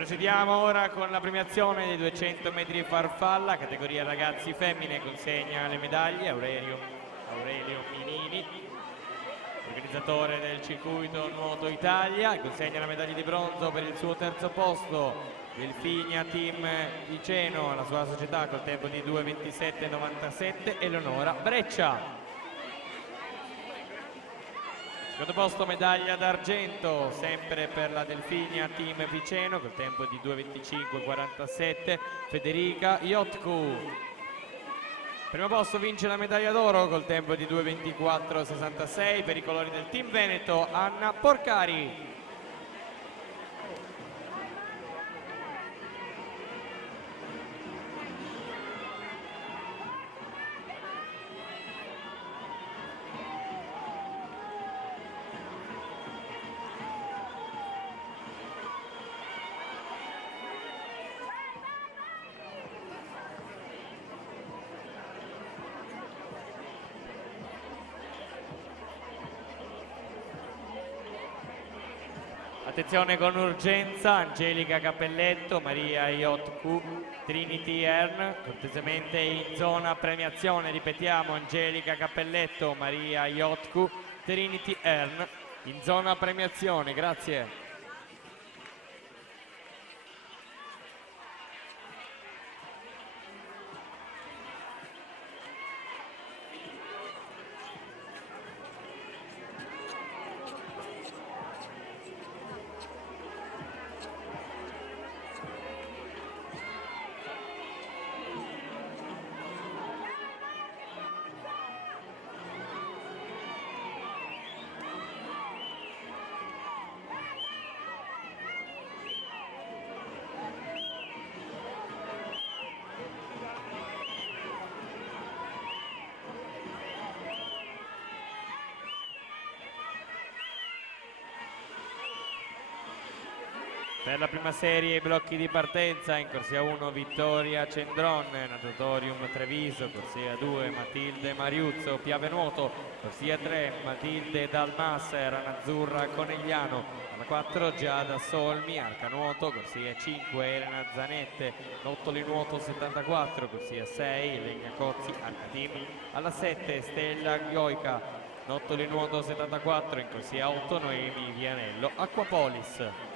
Procediamo ora con la premiazione dei 200 metri farfalla, categoria ragazzi femmine. Consegna le medaglie Aurelio Minini, organizzatore del circuito Nuoto Italia. Consegna la medaglia di bronzo per il suo terzo posto Delfinia Team Piceno, la sua società, col tempo di 2:27,97, Eleonora Breccia. Secondo posto medaglia d'argento sempre per la Delfinia Team Piceno col tempo di 2:25,47, Federica Iotku. Primo posto vince la medaglia d'oro col tempo di 2:24,66 per i colori del Team Veneto, Anna Porcari. Attenzione con urgenza, Angelica Cappelletto, Maria Iotku, Trinity Ern, cortesemente in zona premiazione, ripetiamo, Angelica Cappelletto, Maria Iotku, Trinity Ern, in zona premiazione, grazie. Per la prima serie i blocchi di partenza: in corsia 1 Vittoria Cendron, Natatorium Treviso, corsia 2 Matilde Mariuzzo, Piave Nuoto, corsia 3 Matilde Dalmas, Ranazzurra Conegliano, alla 4 Giada Solmi, Arca Nuoto, corsia 5 Elena Zanette, Nottoli Nuoto 74, corsia 6 Legna Cozzi, Arca Team, alla 7 Stella Gioica, Nottoli Nuoto 74, in corsia 8 Noemi Vianello, Acquapolis.